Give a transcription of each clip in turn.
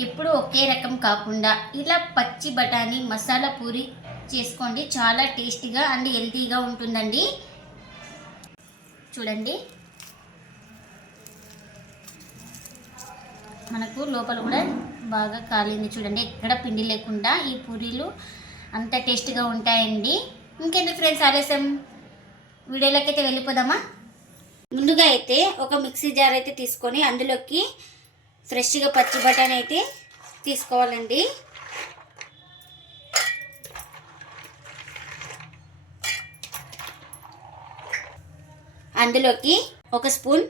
ఎప్పుడు ఒకే రకం కాకుండా ఇలా పచ్చి బఠానీ మసాలా పూరి చేసుకోండి. చాలా టేస్టీగా అండ్ హెల్తీగా ఉంటుందండి. చూడండి. మనకు లోపల కూడా బాగా కాలింది చూడండి. ఎక్కడ పిండి లేకుండా ఈ పూరీలు అంత టేస్ట్గా ఉంటాయండి. ఇంకెందుకు ఫ్రెండ్స్ ఆలస్యం? వీడియోలోకి అయితే వెళ్ళిపోదామా? ముందుగా అయితే ఒక మిక్సీ జార్ అయితే తీసుకొని అందులోకి ఫ్రెష్గా పచ్చి బఠానీ అయితే తీసుకోవాలండి. అందులోకి ఒక స్పూన్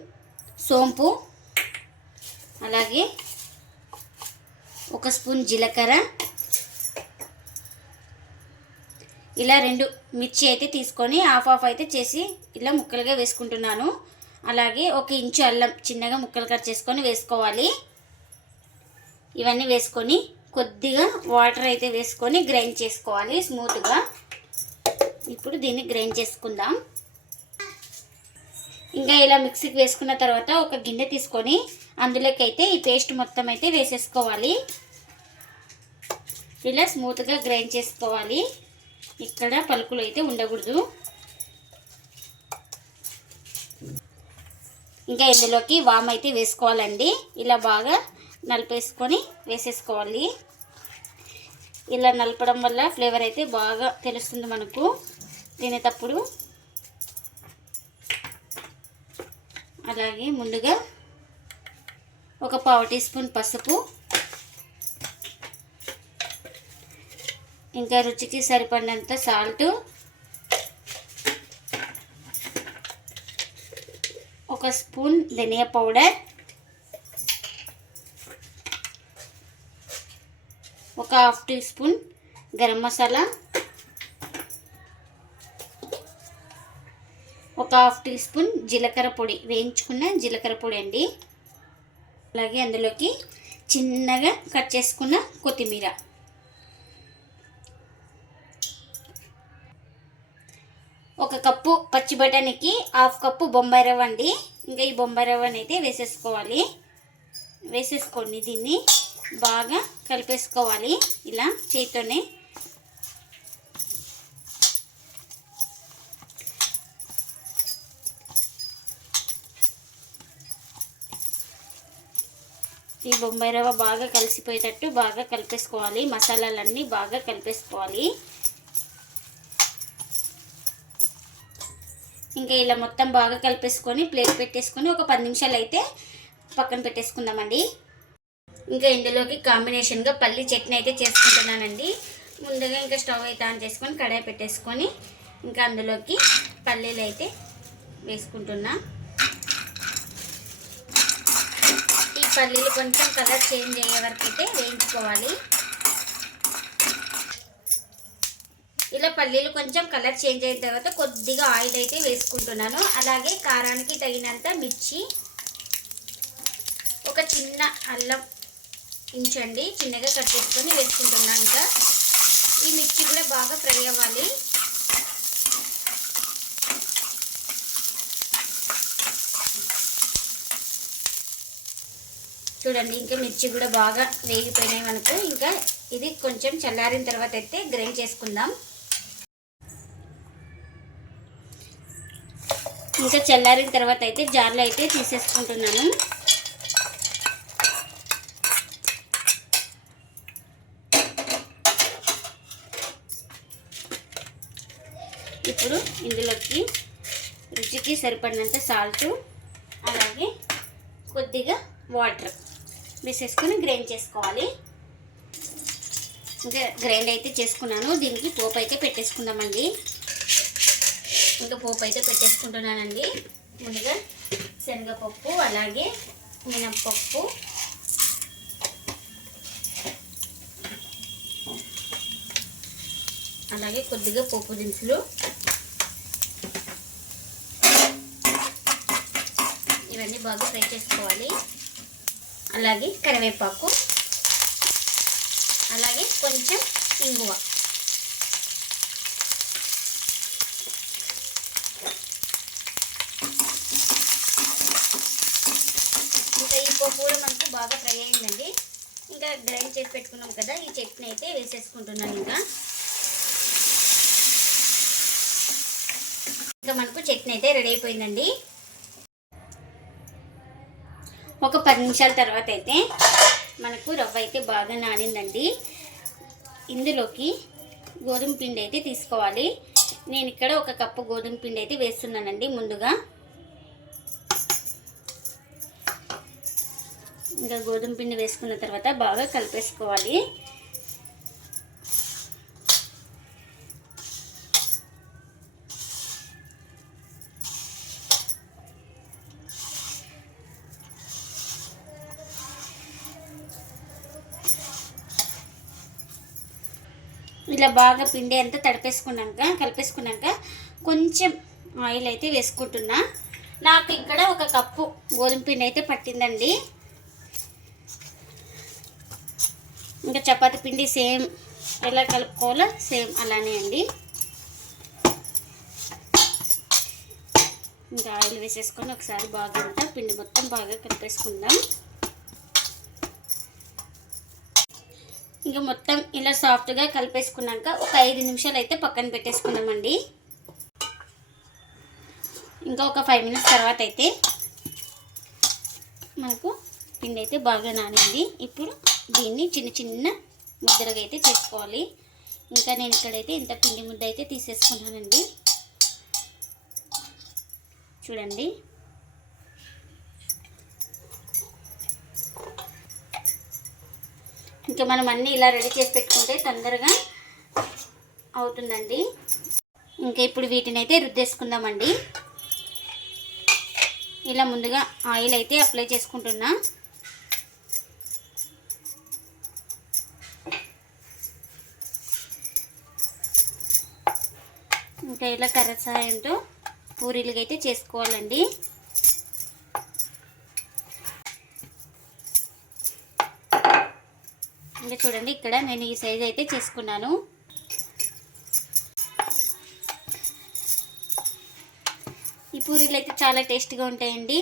సోంపు అలాగే ఒక స్పూన్ జీలకర్ర. ఇలా రెండు మిర్చి అయితే తీసుకొని హాఫ్ హాఫ్ అయితే చేసి ఇలా ముక్కలుగా వేసుకుంటున్నాను. అలాగే ఒక ఇంచు అల్లం చిన్నగా ముక్కలు కట్ చేసుకొని వేసుకోవాలి. ఇవన్నీ వేసుకొని కొద్దిగా వాటర్ అయితే వేసుకొని గ్రైండ్ చేసుకోవాలి స్మూత్గా. ఇప్పుడు దీన్ని గ్రైండ్ చేసుకుందాం. ఇంకా ఇలా మిక్సీకి వేసుకున్న తర్వాత ఒక గిన్నె తీసుకొని అందులోకి అయితే ఈ పేస్ట్ మొత్తం అయితే వేసేసుకోవాలి. ఇలా స్మూత్గా గ్రైండ్ చేసుకోవాలి. ఇక్కడ పలుకులు అయితే ఉండకూడదు. ఇంకా ఇందులోకి వామ్ అయితే వేసుకోవాలండి. ఇలా బాగా నలిపేసుకొని వేసేసుకోవాలి. ఇలా నలపడం వల్ల ఫ్లేవర్ అయితే బాగా తెలుస్తుంది మనకు. తినేటప్పుడు అలాగే ముందుగా ఒక పావు టీ స్పూన్ పసుపు. ఇంకా రుచికి సరిపడినంత సాల్ట్. ఒక స్పూన్ ధనియా పౌడర్ ఒక half teaspoon garam masala ఒక హాఫ్ టీ స్పూన్ జీలకర్ర పొడి. వేయించుకున్న జీలకర్ర పొడి అండి. అలాగే అందులోకి చిన్నగా కట్ చేసుకున్న కొత్తిమీర. ఒక కప్పు పచ్చి బఠానీకి హాఫ్ కప్పు బొంబాయి రవ్వ అండి. ఇంకా ఈ బొంబాయి రవ్వని అయితే వేసేసుకోవాలి. వేసేసుకోండి దీన్ని. బాగా కలిపేసుకోవాలి ఇలా చేతితోనే. ఈ బొంబాయి రవ్వ బాగా కలిసిపోయేటట్టు బాగా కలిపేసుకోవాలి. మసాలాలన్నీ బాగా కలిపేసుకోవాలి. ఇంకా ఇలా మొత్తం బాగా కలిపేసుకొని ప్లేట్ పెట్టేసుకొని ఒక పది నిమిషాలు అయితే పక్కన పెట్టేసుకుందామండి. ఇంకా ఇందులోకి కాంబినేషన్గా పల్లి చట్నీ అయితే చేసుకుంటున్నానండి. ముందుగా ఇంకా స్టవ్ అయితే ఆన్ చేసుకొని కడాయి పెట్టేసుకొని ఇంకా అందులోకి పల్లీలు అయితే వేసుకుంటున్నా. ఈ పల్లీలు కొంచెం కలర్ చేంజ్ అయ్యే వరకు అయితే వేయించుకోవాలి. ఇలా పల్లీలు కొంచెం కలర్ చేంజ్ అయిన తర్వాత కొద్దిగా ఆయిల్ అయితే వేసుకుంటున్నాను. అలాగే కారానికి తగినంత మిర్చి ఒక చిన్న అల్లం ఇంచండి చిన్నగా కట్ చేసుకొని వేసుకుంటున్నాను ఇంకా. ఈ మిర్చి కూడా బాగా ఫ్రై అవ్వాలి. చూడండి ఇంకా మిర్చి కూడా బాగా వేగిపోయినాయి మనకు. ఇంకా ఇది కొంచెం చల్లారిన తర్వాత అయితే గ్రైండ్ చేసుకుందాం. ఇంకా చల్లారిన తర్వాత అయితే జార్లో అయితే తీసేసుకుంటున్నాను. ఇప్పుడు ఇందులోకి రుచికి సరిపడినంత సాల్ట్ అలాగే కొద్దిగా వాటర్ వేసేసుకొని గ్రైండ్ చేసుకోవాలి. ఇంకా గ్రైండ్ అయితే చేసుకున్నాను. దీనికి పోపు అయితే పెట్టేసుకుందామండి. ఇంకా పోపు అయితే పెట్టేసుకుంటున్నానండి. ముందుగా శనగపప్పు అలాగే మినప్పప్పు. అలాగే కొద్దిగా పోపు దినుసులు. ఇవన్నీ బాగా ఫ్రై చేసుకోవాలి. అలాగే కరివేపాకు. అలాగే కొంచెం ఇంగువ ఇంకా ఈ పప్పు కూడా మనకు బాగా ఫ్రై అయిందండి. ఇంకా గ్రైండ్ చేసి పెట్టుకున్నాం కదా ఈ చట్నీ అయితే వేసేసుకుంటున్నాను ఇంకా. ఇంకా మనకు చట్నీ అయితే రెడీ అయిపోయిందండి. ఒక పది నిమిషాల తర్వాత అయితే మనకు రవ్వ అయితే బాగా నానిందండి. ఇందులోకి గోధుమ పిండి అయితే తీసుకోవాలి. నేను ఇక్కడ ఒక కప్పు గోధుమ పిండి అయితే వేస్తున్నానండి ముందుగా. ఇంకా గోధుమ పిండి వేసుకున్న తర్వాత బాగా కలిపేసుకోవాలి. ఇలా బాగా పిండి అంతా తడిపేసుకున్నాక కలిపేసుకున్నాక కొంచెం ఆయిల్ అయితే వేసుకుంటున్నా. నాకు ఇక్కడ ఒక కప్పు గోధుమ పిండి అయితే పట్టిందండి. ఇంకా చపాతి పిండి సేమ్ ఎలా కలుపుకోవాలో సేమ్ అలానే అండి. ఇంకా ఆయిల్ వేసేసుకొని ఒకసారి బాగా అంతా పిండి మొత్తం బాగా కలిపేసుకుందాం. ఇంకా మొత్తం ఇలా సాఫ్ట్గా కలిపేసుకున్నాక ఒక ఐదు నిమిషాలు అయితే పక్కన పెట్టేసుకున్నామండి ఇంకా ఒక ఫైవ్ మినిట్స్ తర్వాత అయితే మనకు పిండి అయితే బాగా నానింది. ఇప్పుడు దీన్ని చిన్న చిన్న ముద్దలుగా అయితే చేసుకోవాలి. ఇంకా నేను ఇక్కడైతే ఇంత పిండి ముద్ద అయితే తీసేసుకున్నానండి. చూడండి. ఇంకా మనం అన్నీ ఇలా రెడీ చేసి పెట్టుకుంటే తొందరగా అవుతుందండి. ఇంకా ఇప్పుడు వీటిని అయితే రుద్దేసుకుందామండి. ఇలా ముందుగా ఆయిల్ అయితే అప్లై చేసుకుంటున్నా. ఇంకా ఇలా కర్ర పూరీలుగా అయితే చేసుకోవాలండి. ఇంకా చూడండి ఇక్కడ నేను ఈ సైజ్ అయితే చేసుకున్నాను. ఈ పూరీలు అయితే చాలా టేస్ట్గా ఉంటాయండి.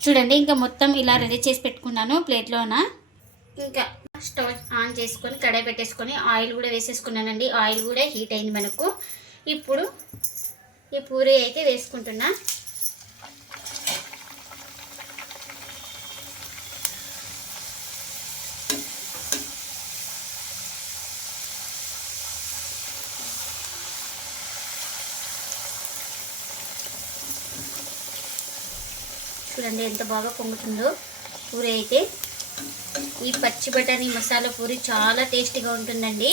చూడండి ఇంకా మొత్తం ఇలా రెడీ చేసి పెట్టుకున్నాను ప్లేట్లోన. ఇంకా స్టవ్ ఆన్ చేసుకొని కడాయి పెట్టేసుకొని ఆయిల్ కూడా వేసేసుకున్నానండి. ఆయిల్ కూడా హీట్ అయింది మనకు. ఇప్పుడు ఈ పూరి అయితే వేసుకుంటున్నా. చూడండి ఎంత బాగా పొంగుతుందో పూరి అయితే. ఈ పచ్చి బఠానీ మసాలా పూరి చాలా టేస్టీగా ఉంటుందండి.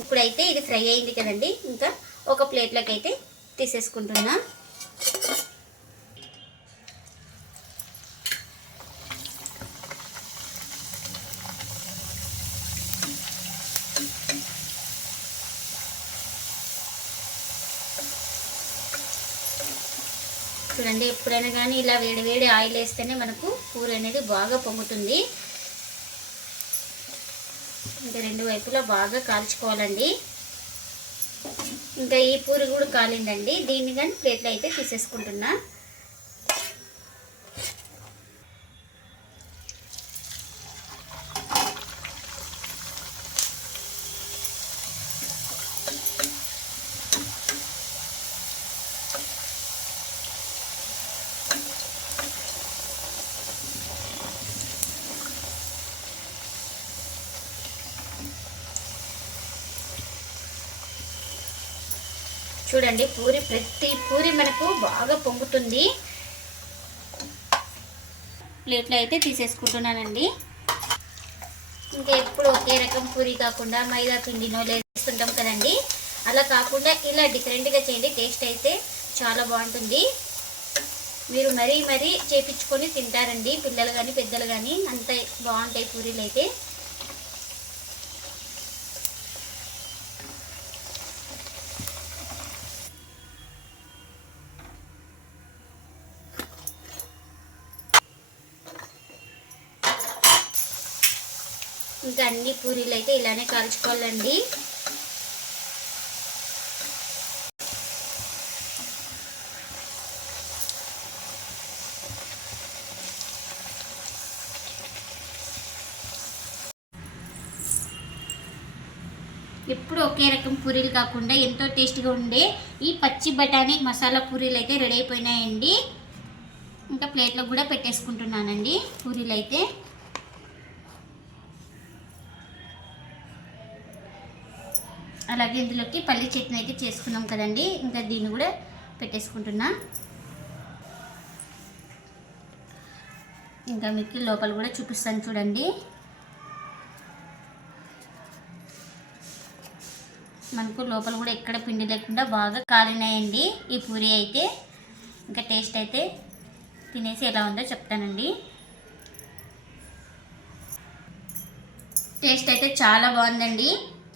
ఇప్పుడైతే ఇది ఫ్రై అయింది కదండి. ఇంకా ఒక ప్లేట్లోకి అయితే తీసేసుకుంటున్నాను చూడండి ఎప్పుడైనా కానీ ఇలా వేడి వేడి ఆయిల్ వేస్తేనే మనకు కూర అనేది బాగా పొంగుతుంది. ఇంకా రెండు వైపులా బాగా కాల్చుకోవాలండి. ఇంకా ఈ పూరి కూడా కాలిందండి. దీన్ని కానీ ప్లేట్లో అయితే తీసేసుకుంటున్నా. చూడండి పూరి ప్రతి పూరి మనకు బాగా పొంగుతుంది. ప్లేట్లో అయితే తీసేసుకుంటున్నానండి. ఇంకా ఎప్పుడు ఒకే రకం పూరి కాకుండా మైదా పిండినో లేస్తుంటాం కదండి. అలా కాకుండా ఇలా డిఫరెంట్గా చేయండి టేస్ట్ అయితే చాలా బాగుంటుంది. మీరు మరీ మరీ చేపించుకొని తింటారండి పిల్లలు కానీ పెద్దలు కానీ అంత బాగుంటాయి పూరీలు అయితే. ఇంకా అన్ని పూరీలు అయితే ఇలానే కాల్చుకోవాలండి. ఎప్పుడు ఒకే రకం పూరీలు కాకుండా ఎంతో టేస్ట్గా ఉండే ఈ పచ్చి బఠానీ మసాలా పూరీలు అయితే రెడీ అయిపోయినాయండి. ఇంకా ప్లేట్లో కూడా పెట్టేసుకుంటున్నానండి పూరీలు అయితే అలాగే ఇందులోకి పల్లి చట్నీ అయితే చేసుకున్నాం కదండి. ఇంకా దీన్ని కూడా పెట్టేసుకుంటున్నా. ఇంకా మీకు లోపల కూడా చూపిస్తాను చూడండి. మనకు లోపల కూడా ఎక్కడ పిండి లేకుండా బాగా కాలినాయండి ఈ పూరి అయితే. ఇంకా టేస్ట్ అయితే తినేసి ఎలా ఉందో చెప్తానండి. టేస్ట్ అయితే చాలా బాగుందండి.